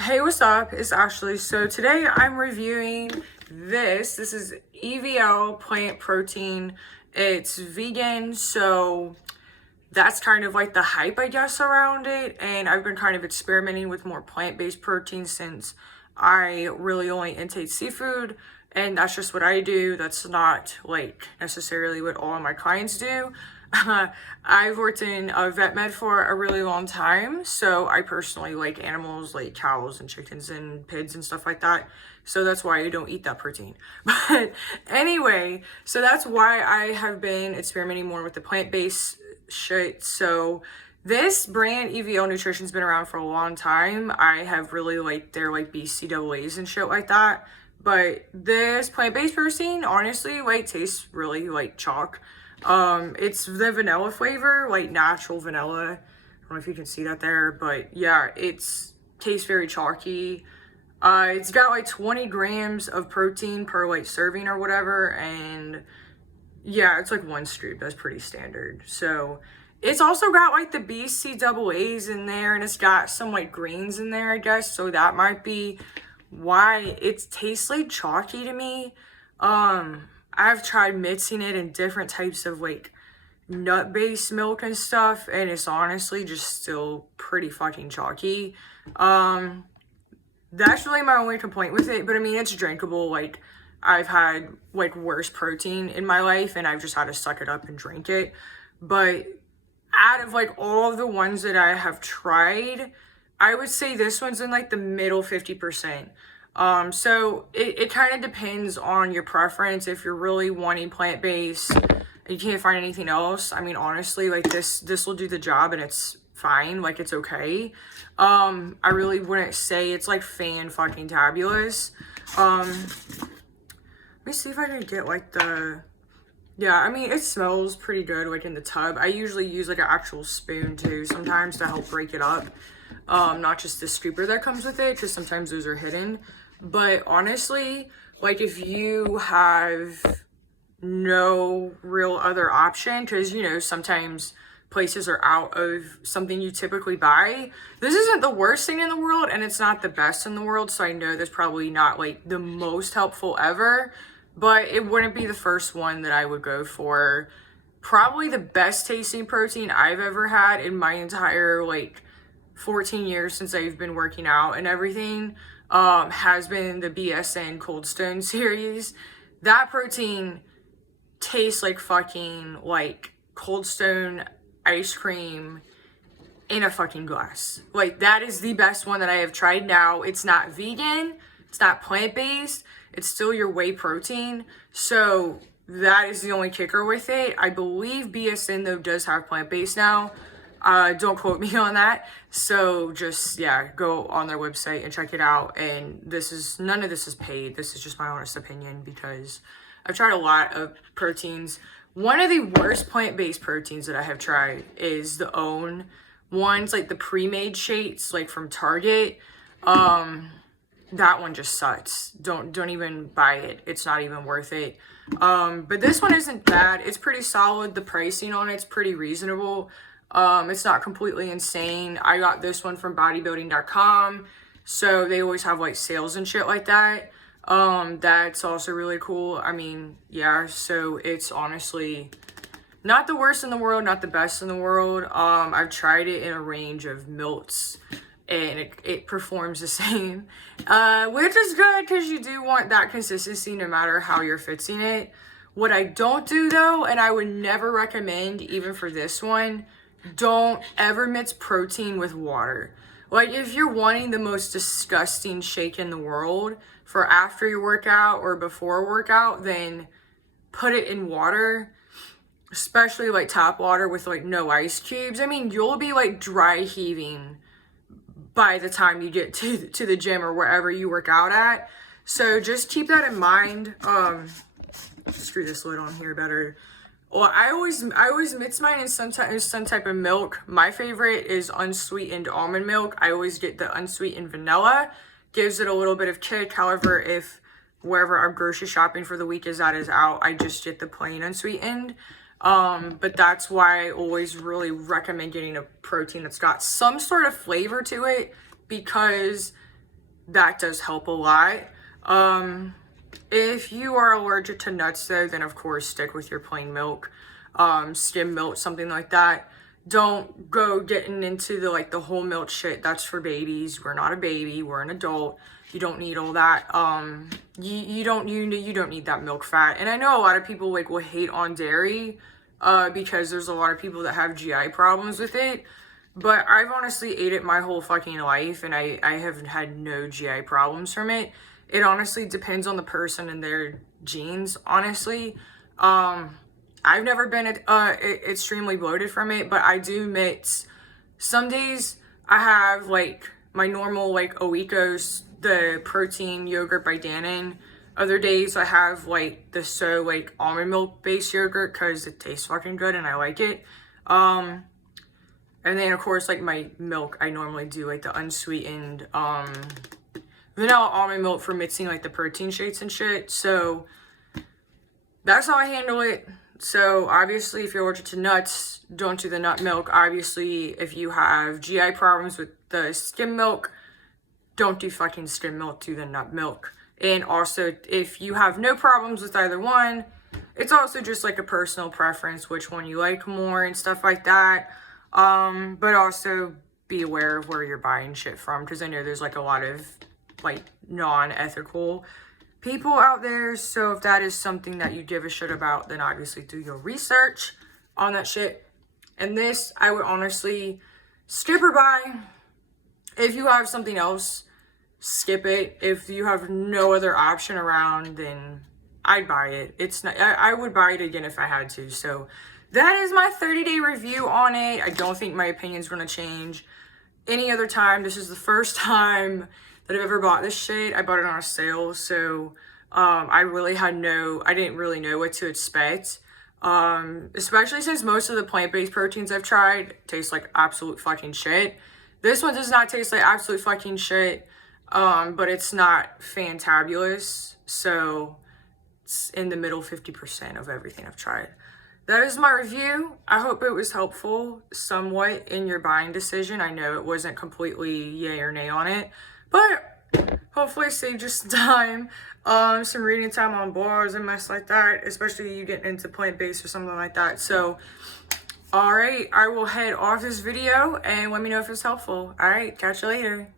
Hey, what's up? It's Ashley. So today I'm reviewing this. This is EVL plant protein. It's vegan, so that's kind of like the hype, I guess, around it. And I've been kind of experimenting with more plant-based protein since I really only intake seafood. And that's just what I do. That's not like necessarily what all of my clients do. I've worked in a vet med for a really long time, so I personally like animals like cows and chickens and pigs and stuff like that. So that's why I don't eat that protein. But anyway, so that's why I have been experimenting more with the plant-based shit. So this brand EVL Nutrition's been around for a long time. I have really liked their like BCAAs and shit like that. But this plant-based protein honestly like tastes really like chalk. It's the vanilla flavor, like natural vanilla. I don't know if you can see that there, but yeah, it's tastes very chalky. It's got like 20 grams of protein per like serving or whatever, and yeah, it's like one scoop. That's pretty standard. So it's also got like the BCAAs in there, and it's got some like greens in there, I guess. So that might be why it tastes like chalky to me. I've tried mixing it in different types of like nut-based milk and stuff, and it's honestly just still pretty fucking chalky. That's really my only complaint with it, but I mean, it's drinkable. Like, I've had like worse protein in my life, and I've just had to suck it up and drink it. But out of like all of the ones that I have tried, I would say this one's in like the middle 50%. So it kind of depends on your preference. If you're really wanting plant-based and you can't find anything else, I mean, honestly, like this will do the job and it's fine. Like, it's okay. I really wouldn't say it's like fan-fucking-tabulous. Let me see if I can get like yeah, I mean, it smells pretty good like in the tub. I usually use like an actual spoon too sometimes to help break it up. Not just the scooper that comes with it, because sometimes those are hidden. But honestly, like if you have no real other option, because you know sometimes places are out of something you typically buy, this isn't the worst thing in the world, and it's not the best in the world. So I know that's probably not like the most helpful ever, but it wouldn't be the first one that I would go for. Probably the best tasting protein I've ever had in my entire like 14 years since I've been working out and everything, has been the BSN Cold Stone series. That protein tastes like fucking like Cold Stone ice cream in a fucking glass. Like, that is the best one that I have tried. Now, it's not vegan, it's not plant-based, it's still your whey protein. So that is the only kicker with it. I believe BSN though does have plant-based now. Don't quote me on that. So just, yeah, go on their website and check it out. And none of this is paid. This is just my honest opinion because I've tried a lot of proteins. One of the worst plant-based proteins that I have tried is the OWN ones, like the pre-made shakes, like from Target. That one just sucks. Don't even buy it. It's not even worth it. But this one isn't bad. It's pretty solid. The pricing on it's pretty reasonable. It's not completely insane. I got this one from bodybuilding.com, so they always have like sales and shit like that. That's also really cool. I mean, yeah, so it's honestly not the worst in the world, not the best in the world. I've tried it in a range of milks, and it performs the same, which is good because you do want that consistency no matter how you're fixing it. What I don't do though, and I would never recommend even for this one, don't ever mix protein with water. Like, if you're wanting the most disgusting shake in the world for after your workout or before a workout, then put it in water, especially like tap water with like no ice cubes. I mean, you'll be like dry heaving by the time you get to the gym or wherever you work out at. So just keep that in mind. Screw this lid on here better. Well, I always mix mine in some type of milk. My favorite is unsweetened almond milk. I always get the unsweetened vanilla. Gives it a little bit of kick. However, if wherever I'm grocery shopping for the week is out, I just get the plain unsweetened. But that's why I always really recommend getting a protein that's got some sort of flavor to it, because that does help a lot. If you are allergic to nuts though, then of course stick with your plain milk, skim milk, something like that. Don't go getting into the whole milk shit. That's for babies. We're not a baby, we're an adult. You don't need all that. You don't need that milk fat. And I know a lot of people will hate on dairy because there's a lot of people that have GI problems with it. But I've honestly ate it my whole fucking life, and I have had no GI problems from it. It honestly depends on the person and their genes, honestly. I've never been extremely bloated from it, but I do admit some days I have my normal Oikos, the protein yogurt by Dannon. Other days I have the So almond milk based yogurt because it tastes fucking good and I like it. And then of course my milk, I normally do the unsweetened vanilla almond milk for mixing the protein shakes and shit. So that's how I handle it. So obviously if you're allergic to nuts, don't do the nut milk. Obviously if you have GI problems with the skim milk, don't do fucking skim milk, do the nut milk. And also if you have no problems with either one, it's also just a personal preference, which one you like more and stuff like that. But also be aware of where you're buying shit from, because I know there's a lot of non-ethical people out there. So if that is something that you give a shit about, then obviously do your research on that shit. And this, I would honestly skip or buy. If you have something else, skip it. If you have no other option around, then I'd buy it. It's not, I would buy it again if I had to. So that is my 30-day review on it. I don't think my opinion's going to change any other time. This is the first time that I've ever bought this shit. I bought it on a sale, so I didn't really know what to expect. Especially since most of the plant-based proteins I've tried taste like absolute fucking shit. This one does not taste like absolute fucking shit, but it's not fantabulous, so it's in the middle 50% of everything I've tried. That is my review. I hope it was helpful somewhat in your buying decision. I know it wasn't completely yay or nay on it, but hopefully it saved you some time, some reading time on blogs and mess like that, especially you getting into plant-based or something like that. So, all right, I will head off this video and let me know if it's helpful. All right, catch you later.